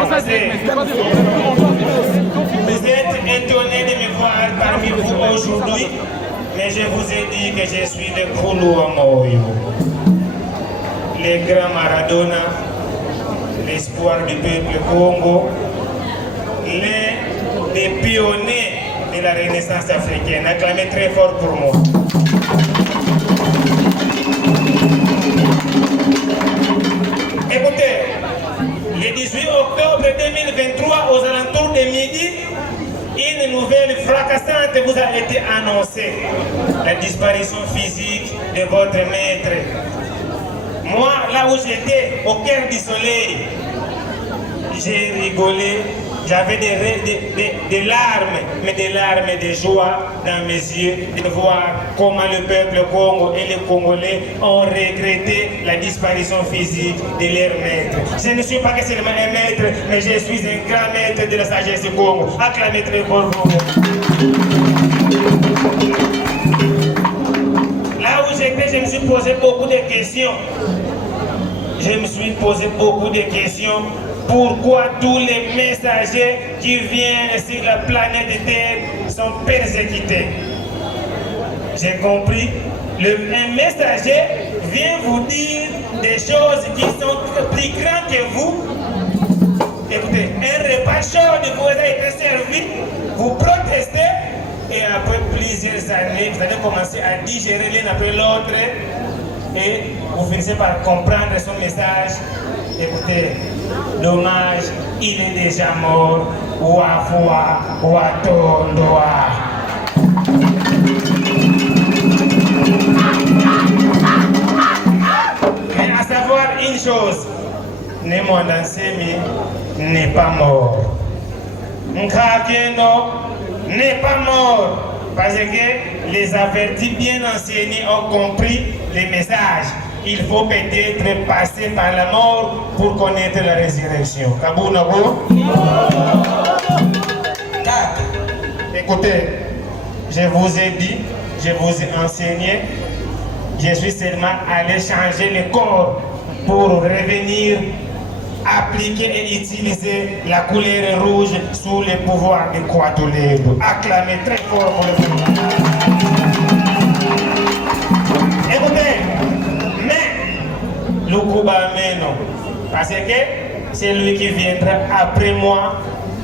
Vous êtes étonné de me voir parmi vous aujourd'hui, mais je vous ai dit que je suis le Kulu Amoyo, le grand Maradona, l'espoir du peuple Congo, l'un des pionniers de la Renaissance africaine. Acclamez très fort pour moi. Écoutez, le 18 octobre 2023, aux alentours de midi, une nouvelle fracassante vous a été annoncée. La disparition physique de votre maître. Moi, là où j'étais, au cœur du soleil, j'ai rigolé. J'avais des larmes, mais des larmes de joie dans mes yeux de voir comment le peuple Congo et les Congolais ont regretté la disparition physique de leur maître. Je ne suis pas que seulement un maître, mais je suis un grand maître de la sagesse du Congo. Acclamez très fort pour vous. Là où j'étais, je me suis posé beaucoup de questions. Je me suis posé beaucoup de questions. Pourquoi tous les messagers qui viennent sur la planète Terre sont persécutés? J'ai compris. Un messager vient vous dire des choses qui sont plus grandes que vous. Écoutez, un repas chaud vous a été servi, vous protestez, et après plusieurs années, vous allez commencer à digérer l'un après l'autre, et vous finissez par comprendre son message. Écoutez, dommage, il est déjà mort. Wafua, watondoa. Mais à savoir une chose, Nemo Ndansemi n'est pas mort. Nkakeno n'est pas mort. Parce que les avertis bien enseignés ont compris les messages. Il faut peut-être passer par la mort pour connaître la résurrection. Kabunabo. Écoutez, je vous ai dit, je vous ai enseigné, je suis seulement allé changer le corps pour revenir appliquer et utiliser la couleur rouge sous le pouvoir de Kouatoulébou. Acclamez très fort pour le pouvoir. Écoutez, mais Lukuba Meno, parce que c'est lui qui viendra après moi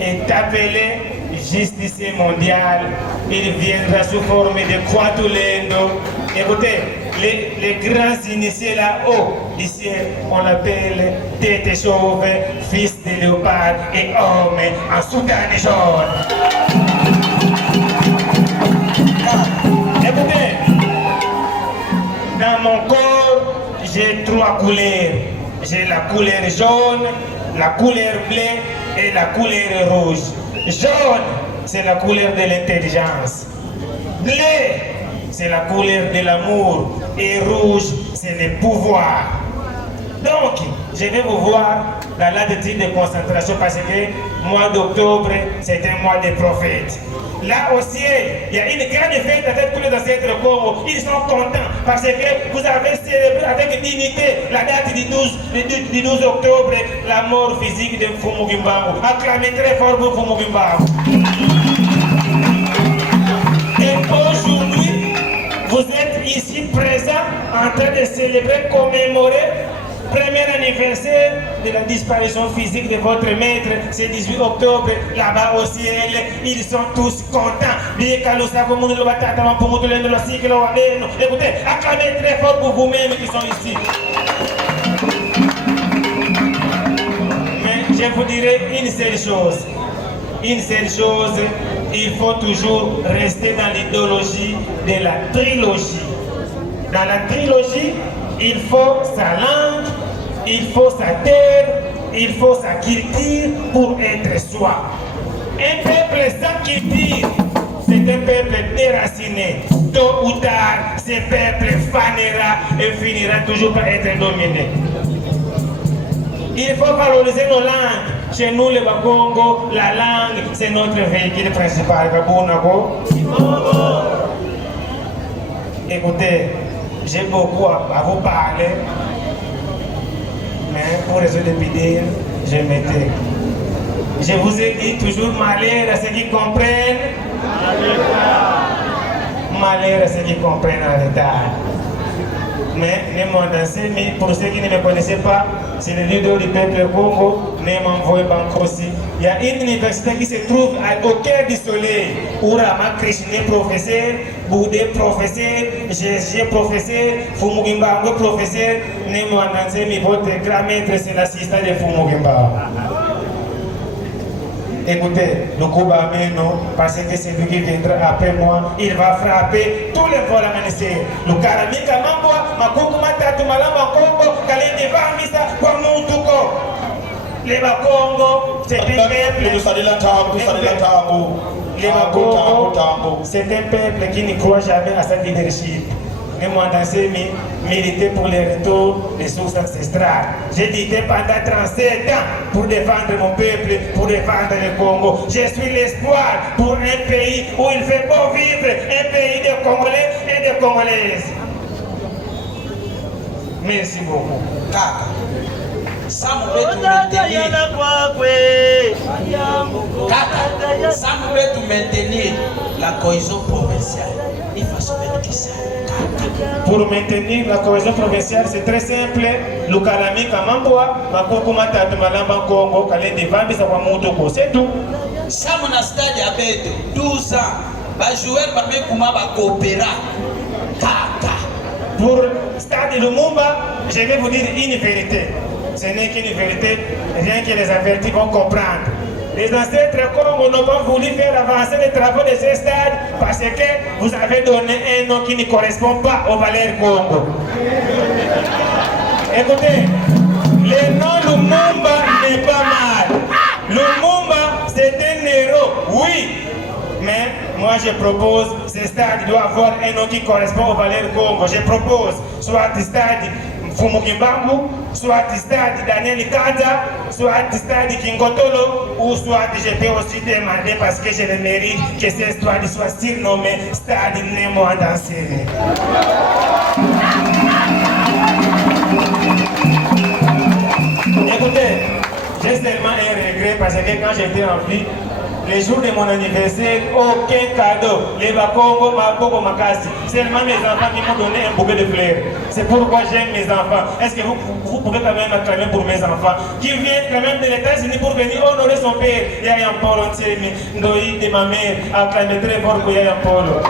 est appelé justicier mondial. Il viendra sous forme de Kouatoulébou. Écoutez, les grands initiés là-haut, ici on l'appelle tête chauve, fils de léopard et homme en soutane jaune. Écoutez, dans mon corps, j'ai trois couleurs. J'ai la couleur jaune, la couleur bleue et la couleur rouge. Jaune, c'est la couleur de l'intelligence. Bleu, c'est la couleur de l'amour. Et rouge, c'est le pouvoir. Donc, je vais vous voir dans l'attitude de concentration parce que mois d'octobre, c'est un mois de prophètes. Là au ciel, il y a une grande fête avec tous les ancêtres Congo. Ils sont contents parce que vous avez célébré avec dignité la date du 12 octobre, la mort physique de Mfumu Gimbangu. Acclamez très fort pour Mfumu Gimbangu. Et aujourd'hui, vous êtes ici présents en train de célébrer, commémorer le premier anniversaire de la disparition physique de votre maître. C'est 18 octobre, là-bas au ciel. Ils sont tous contents. Écoutez, acclamez très fort pour vous-mêmes qui sont ici. Mais je vous dirai une seule chose. Une seule chose, il faut toujours rester dans l'idéologie de la trilogie. Dans la trilogie, il faut sa langue, il faut sa terre, il faut sa culture pour être soi. Un peuple sans culture, c'est un peuple déraciné. Tôt ou tard, ce peuple fanera et finira toujours par être dominé. Il faut valoriser nos langues. Chez nous, le Bakongo, la langue, c'est notre véhicule principal. Écoutez, j'ai beaucoup à vous parler, mais pour résoudre l'épidémie, je m'étais. Je vous ai dit toujours malheur à ceux qui comprennent. Malheur à ceux qui comprennent en retard. Mais pour ceux qui ne me connaissaient pas, c'est le leader du peuple Congo, Nemamvoy Bankosi. Il y a une université qui se trouve au cœur du soleil. Urama Krishna professeur, Boudé professeur, Jésus professeur, Fumugimba professeur, Nemamvoy, votre grand maître, c'est l'assistant de Fumugimba. Écoutez, le combat maintenant, parce que c'est lui qui viendra après moi, il va frapper tous les volets manissés. Le Karamika Mamboa, Makukuma Tatu Malamba Congo, Kalende Vamisa, Kwamutuko. Les Bakongo, c'est un peuple. Les Bakongo, c'est un peuple qui ne croit jamais à sa leadership. Et moi, dans ces militer pour le retour des sources ancestrales. J'ai lutté pendant 37 ans pour défendre mon peuple, pour défendre le Congo. Je suis l'espoir pour un pays où il fait beau vivre, un pays de Congolais et de Congolaises. Merci beaucoup. Ça me maintenir la cohésion provinciale. Il faut se mettre ça. Pour maintenir la cohésion provinciale, c'est très simple. Lukalami Kamamboa, Makukuma Tatu Malamba Congo, Kalende Vamisa Wamutoko, c'est tout. Ça mon stade à 12 ans. Les joueurs vont coopérer. Pour le stade de Lumumba, je vais vous dire une vérité. Ce n'est qu'une vérité, rien que les avertis vont comprendre. Les ancêtres Congo n'ont pas voulu faire avancer les travaux de ce stade parce que vous avez donné un nom qui ne correspond pas aux valeurs Congo. Écoutez, le nom Lumumba n'est pas mal. Lumumba, c'est un héros, oui. Mais moi je propose, ce stade doit avoir un nom qui correspond aux valeurs Congo. Je propose soit le stade Fumugimbangu, soit le stade Daniel Kaza, soit le stade Kingotolo, ou soit je peux aussi demander parce que je le mérite que ce stade soit surnommé Stade Nemo Andansene. Écoutez, j'ai seulement un regret parce que quand j'étais en vie, les jours de mon anniversaire, aucun cadeau. Les Bakongo, Maboko, Makasi. Seulement mes enfants qui m'ont donné un bouquet de fleurs. C'est pourquoi j'aime mes enfants. Est-ce que vous pouvez quand même acclamer pour mes enfants qui viennent quand même de l'États-Unis pour venir honorer son père? Yaya Polo, Ndoi de ma mère, acclamer très fort pour Yaya Polo.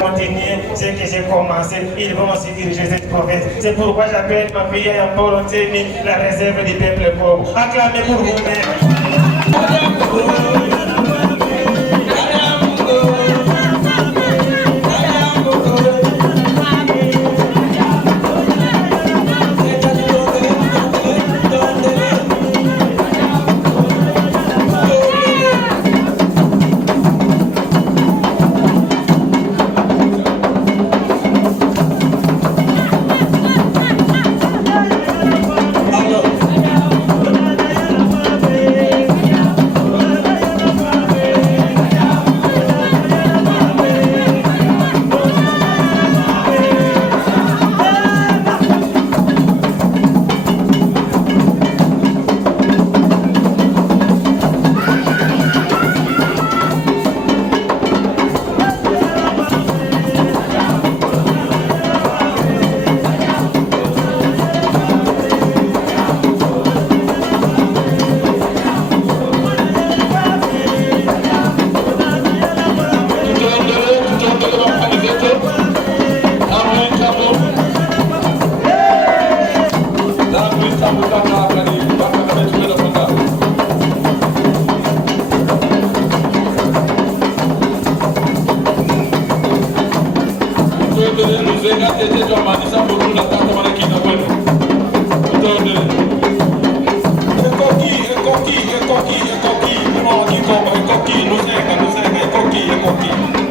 Continuer ce que j'ai commencé, ils vont aussi diriger cette province. C'est pourquoi j'appelle ma fille Yaya Polo, la réserve du peuple pauvre. Acclamez pour vous-même. É coquinho.